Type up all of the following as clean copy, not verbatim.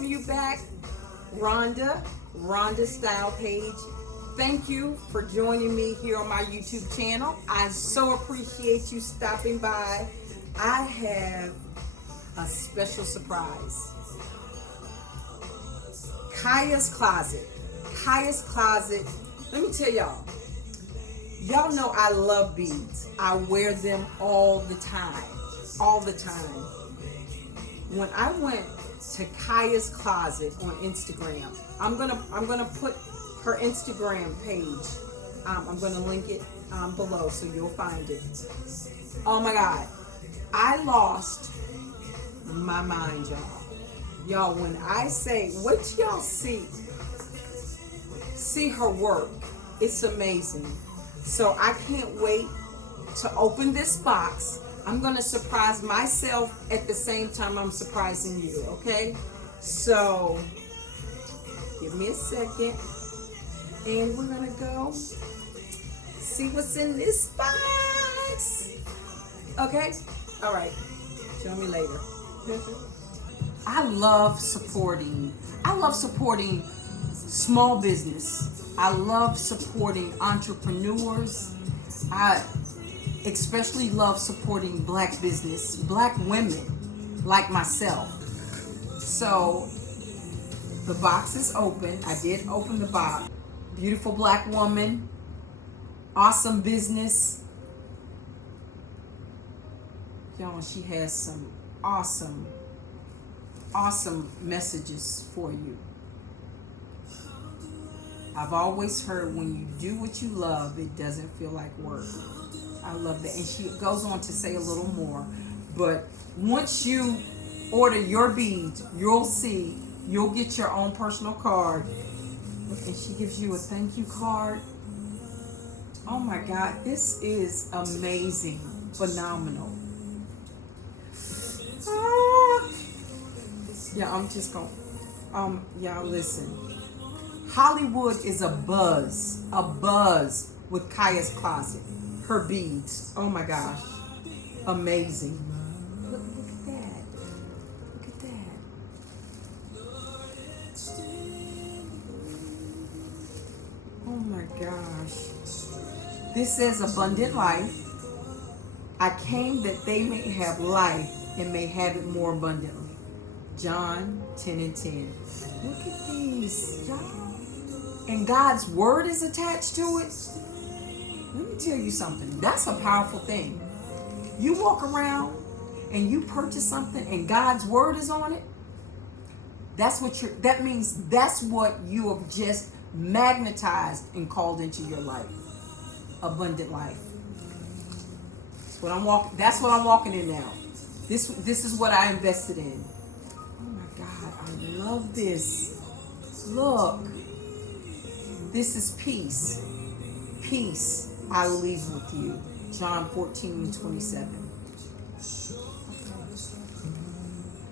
welcome you back, Rhonda Style Page. Thank you for joining me here on my YouTube channel. I so appreciate you stopping by. I have a special surprise. Kaya's Closet. Let me tell y'all. Y'all know I love beads. I wear them all the time. When I went to Kaya's Closet on Instagram, I'm gonna put her Instagram page. I'm gonna link it below so you'll find it. Oh my God, I lost my mind, y'all. Y'all, when I say, wait till y'all see her work. It's amazing. So I can't wait to open this box. I'm gonna surprise myself at the same time I'm surprising you, okay? So give me a second and we're gonna go see what's in this box. Okay? All right. Show me later. I love supporting small business. I love supporting entrepreneurs. I especially love supporting Black business, Black women like myself. So the box is open. I did open the box. Beautiful Black woman, awesome business. Y'all, she has some awesome messages for you. I've always heard when you do what you love, it doesn't feel like work. I love that. And she goes on to say a little more. But once you order your beads, you'll get your own personal card. And she gives you a thank you card. Oh my God, this is amazing. Phenomenal. Yeah, I'm just going, y'all listen. Hollywood is a buzz with Kaya's Closet. Her beads, oh my gosh, amazing. Look at that. Look at that. Oh my gosh. This says abundant life. I came that they may have life and may have it more abundantly. John 10:10. Look at these, y'all. And God's word is attached to it. Let me tell you something. That's a powerful thing. You walk around and you purchase something and God's word is on it. That means that's what you have just magnetized and called into your life. Abundant life. That's what I'm walking in now. This is what I invested in. Oh my God, I love this. Look. This is peace. Peace I leave with you. John 14:27.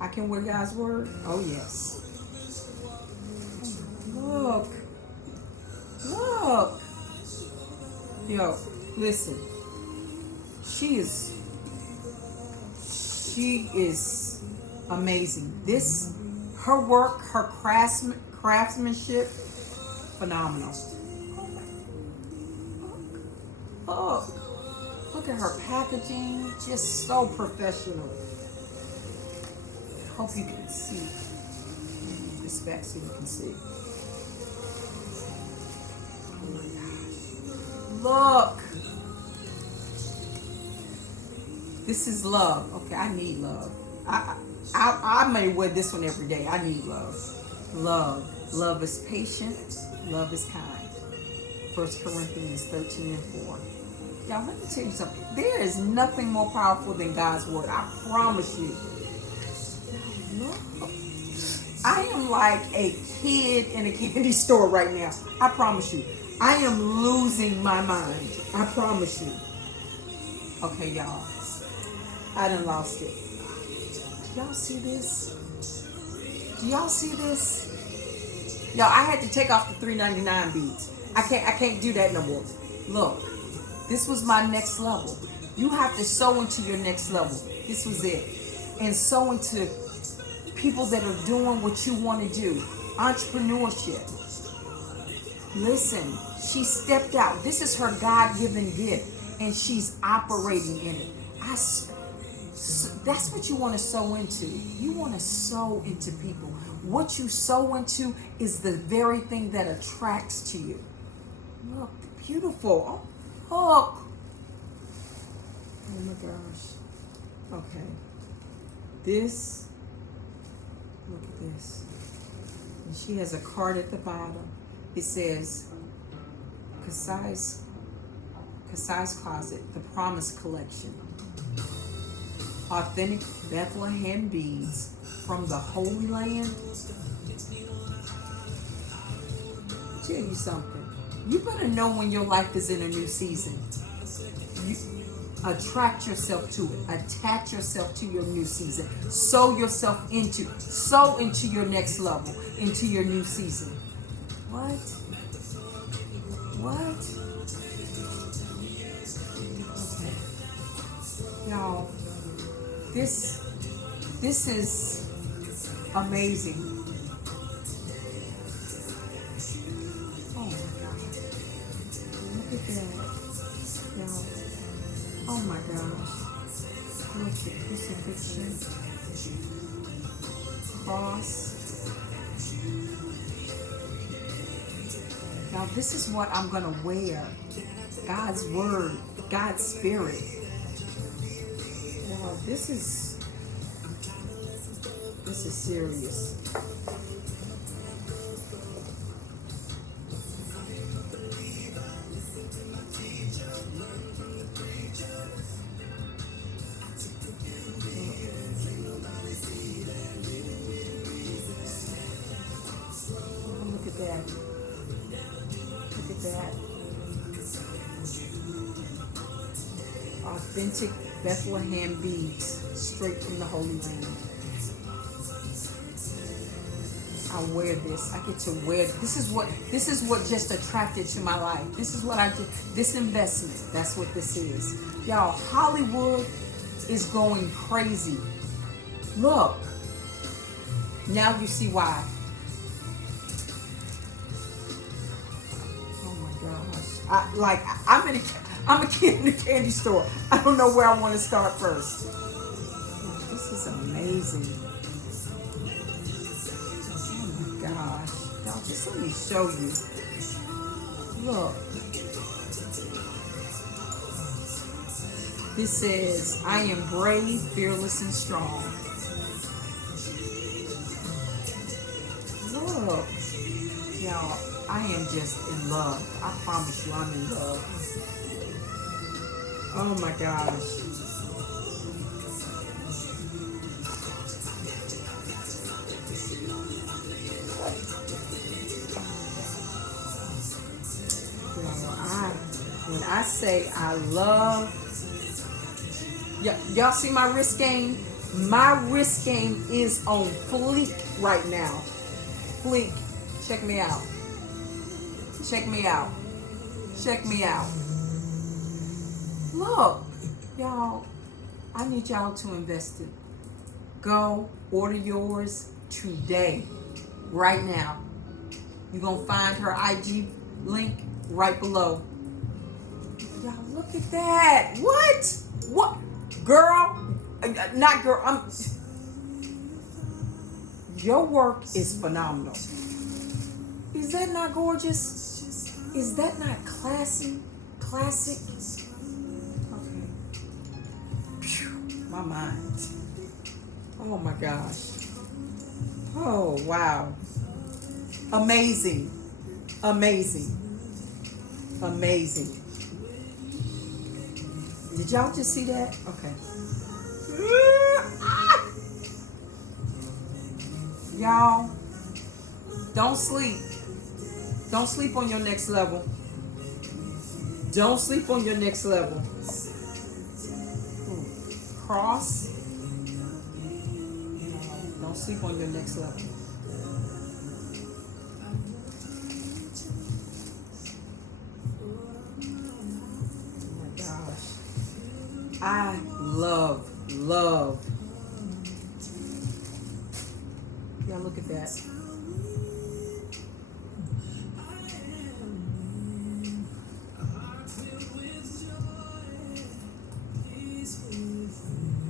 I can wear God's word? Oh yes. Look. Yo, listen. She is amazing. Her work, her craftsmanship, phenomenal. Look at her packaging, just so professional. Hope you can see this back so you can see. Oh my gosh. Look. This is love. Okay, I need love. I may wear this one every day. I need love. Love is patient. Love is kind. 1 Corinthians 13:4. Y'all, let me tell you something. There is nothing more powerful than God's word. I promise you. I am like a kid in a candy store right now. I promise you. I am losing my mind. I promise you. Okay, y'all. I done lost it. Do y'all see this? Do y'all see this? Y'all, I had to take off the $3.99 beads. I can't do that no more. Look, this was my next level. You have to sow into your next level. This was it. And sow into people that are doing what you want to do. Entrepreneurship. Listen, she stepped out. This is her God-given gift, and she's operating in it. That's what you want to sow into. You want to sow into people. What you sow into is the very thing that attracts to you. Look, beautiful. Oh, oh my gosh. Okay. This, look at this. And she has a card at the bottom. It says, Kiasi's Kloset, the Promise Collection. Authentic Bethlehem beads from the Holy Land. Tell you something. You better know when your life is in a new season. You attract yourself to it. Attach yourself to your new season. Sow into your next level, into your new season. What? Okay. Y'all, this is amazing. Oh my God. Look at that. Y'all. Oh my gosh. Look at crucifixion. Cross. Now this is what I'm going to wear. God's word, God's spirit. Wow, this is serious. Look at that. Look at that. Authentic Bethlehem beads, straight from the Holy Land. I wear this. I get to wear. This is what just attracted to my life. This is what I did. This investment. That's what this is. Y'all, Hollywood is going crazy. Look. Now you see why. Oh my gosh. I'm a kid in the candy store. I don't know where I want to start first. This is amazing. Oh my gosh. Y'all, just let me show you. Look. This says, I am brave, fearless, and strong. Look. Y'all, I am just in love. I promise you I'm in love. Oh my gosh. When I say I love, y'all see my wrist game? My wrist game is on fleek right now. Fleek. Check me out. Check me out. Check me out. Look, y'all, I need y'all to invest it. Go order yours today, right now. You're going to find her IG link right below. Y'all, look at that. What? Girl, not girl. Your work is phenomenal. Is that not gorgeous? Is that not classy? Classic? Okay. My mind. Oh my gosh. Oh, wow. Amazing. Amazing. Amazing. Did y'all just see that? Okay. Y'all, don't sleep. Don't sleep on your next level. Don't sleep on your next level. Cross. Don't sleep on your next level. Oh my gosh. I love Yeah, look at that.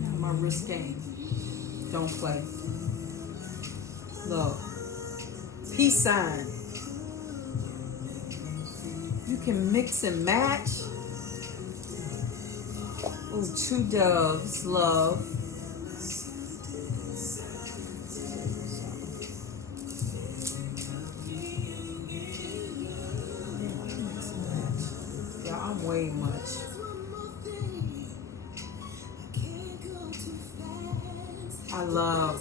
Now my wrist game. Don't play. Look. Peace sign. You can mix and match. Ooh, 2 doves, love. Yeah, I'm way much. I love.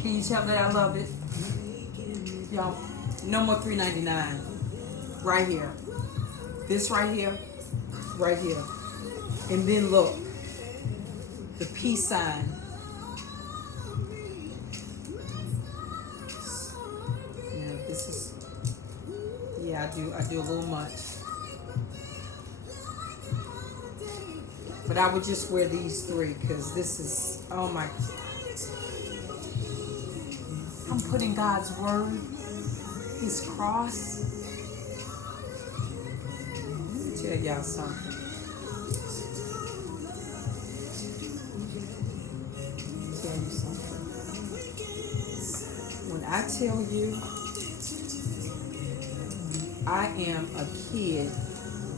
Can you tell that I love it? Y'all, no more $3.99. Right here. This right here. Right here. And then look. The peace sign. Yeah, this is. Yeah, I do a little much. But I would just wear these 3 because this is, oh my. I'm putting God's word, his cross. Let me tell y'all something. Tell you something. When I tell you, I am a kid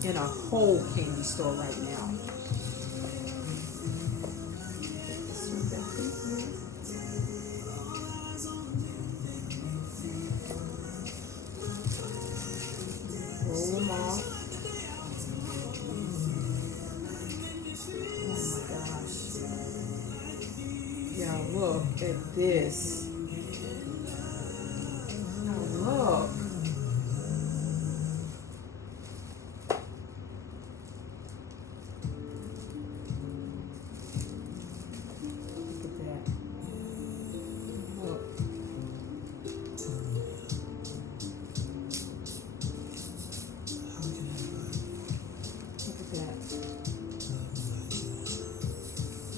in a whole candy store right now. Roll them off. Oh my gosh. Y'all look at this. Now look.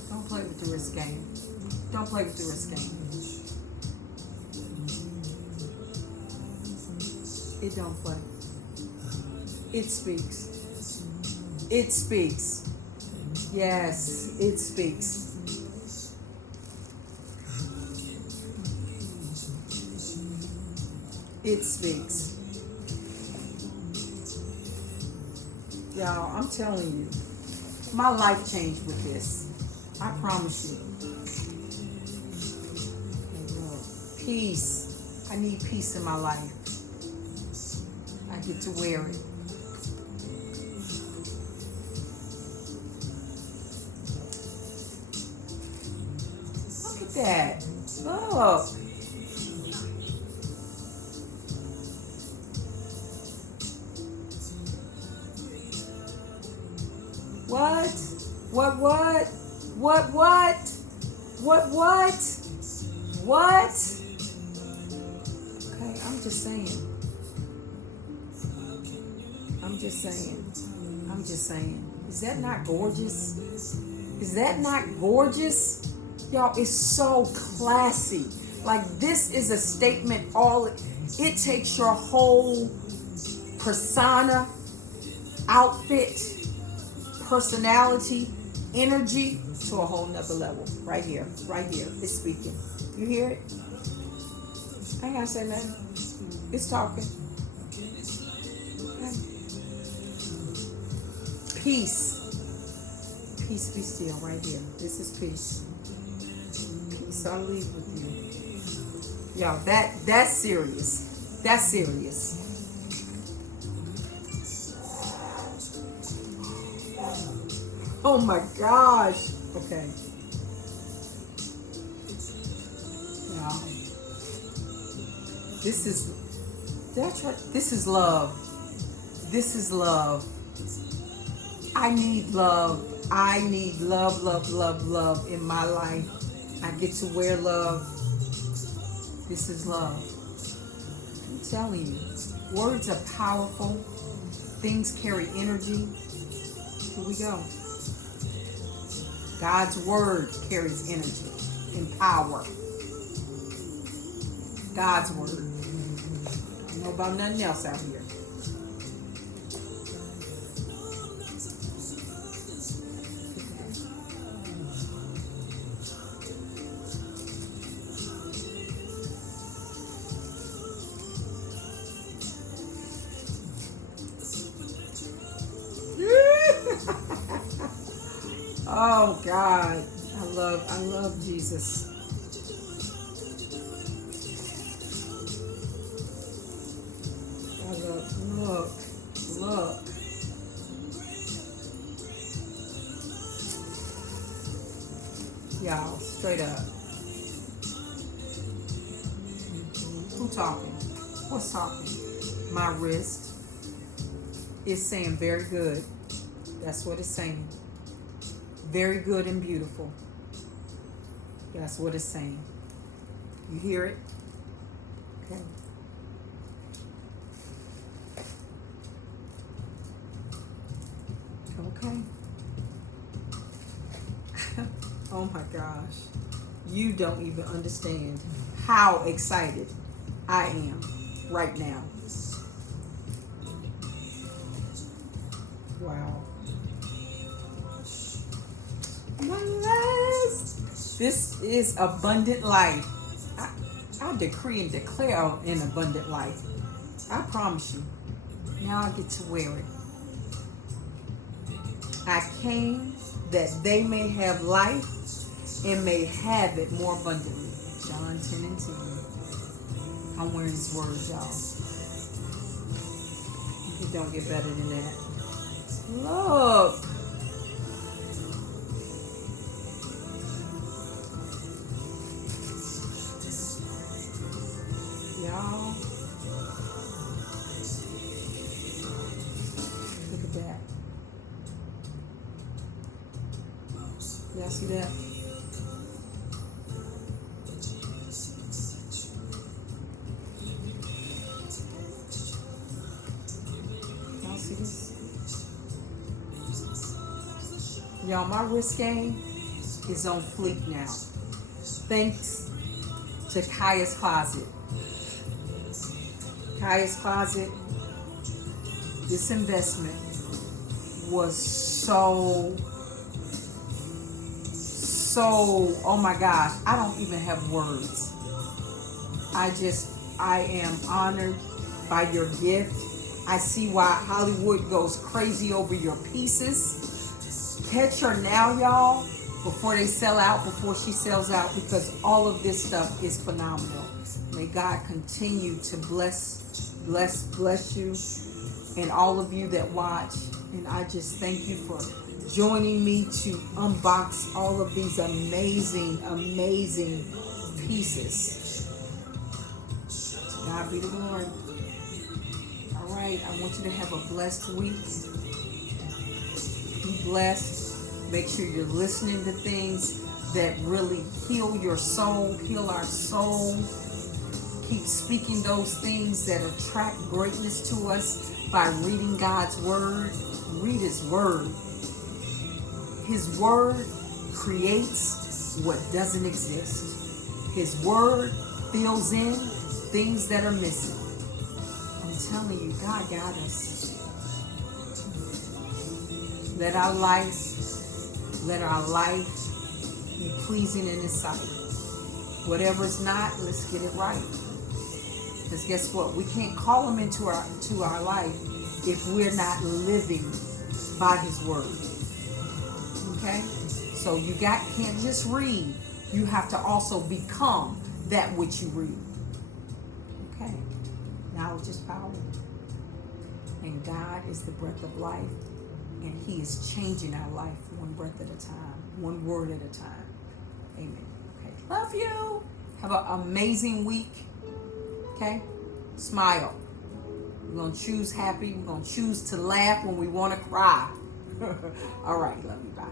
Don't play with the wrist game. Don't play with the wrist game. It don't play. It speaks. It speaks. Yes, it speaks. It speaks. Y'all, I'm telling you, my life changed with this. I promise you. Peace. I need peace in my life. I get to wear it. Look at that. Look. What? What? What? What? What? What? Okay, I'm just saying. I'm just saying. I'm just saying. Is that not gorgeous? Is that not gorgeous? Y'all, it's so classy. Like, this is a statement. It takes your whole persona, outfit, personality, energy to a whole nother level. Right here. It's speaking. You hear it? I ain't gotta say nothing. It's talking. Okay. Peace. Peace be still right here. This is peace. Peace I'll leave with you. Y'all, that's serious. That's serious. Oh my gosh. Okay. Wow. This is love. This is love. I need love. I need love, love, love, love in my life. I get to wear love. This is love. I'm telling you. Words are powerful. Things carry energy. Here we go. God's word carries energy and power. God's word. I don't know about nothing else out here. Oh God, I love Jesus. Look. Y'all, straight up. Who talking? What's talking? My wrist is saying very good. That's what it's saying. Very good and beautiful. That's what it's saying. You hear it? Okay. Okay. Oh my gosh. You don't even understand how excited I am right now. Wow. This is abundant life. I decree and declare an abundant life. I promise you. Now I get to wear it. I came that they may have life and may have it more abundantly. John 10 and 10. I'm wearing these words, y'all. It don't get better than that. Look. Y'all. Look at that. Y'all see that? Y'all see this? Y'all, my wrist game is on fleek now. Thanks to Kaya's Closet. Kaya's Closet, this investment was so, oh my gosh, I don't even have words. I am honored by your gift. I see why Hollywood goes crazy over your pieces. Catch her now, y'all, before they sell out, before she sells out, because all of this stuff is phenomenal. May God continue to bless you and all of you that watch. And I just thank you for joining me to unbox all of these amazing pieces. To God be the glory. All right, I want you to have a blessed week. Be blessed. Make sure you're listening to things that really heal your soul, heal our soul. Keep speaking those things that attract greatness to us by reading God's word. Read his word. His word creates what doesn't exist. His word fills in things that are missing. I'm telling you, God got us. Let our life be pleasing in his sight. Whatever's not, let's get it right. Because guess what? We can't call him into our life if we're not living by his word. Okay? So you can't just read. You have to also become that which you read. Okay? Knowledge is power. And God is the breath of life. And he is changing our life one breath at a time. One word at a time. Amen. Okay. Love you. Have an amazing week. Okay? Smile. We're going to choose happy. We're going to choose to laugh when we want to cry. All right. Love you. Bye.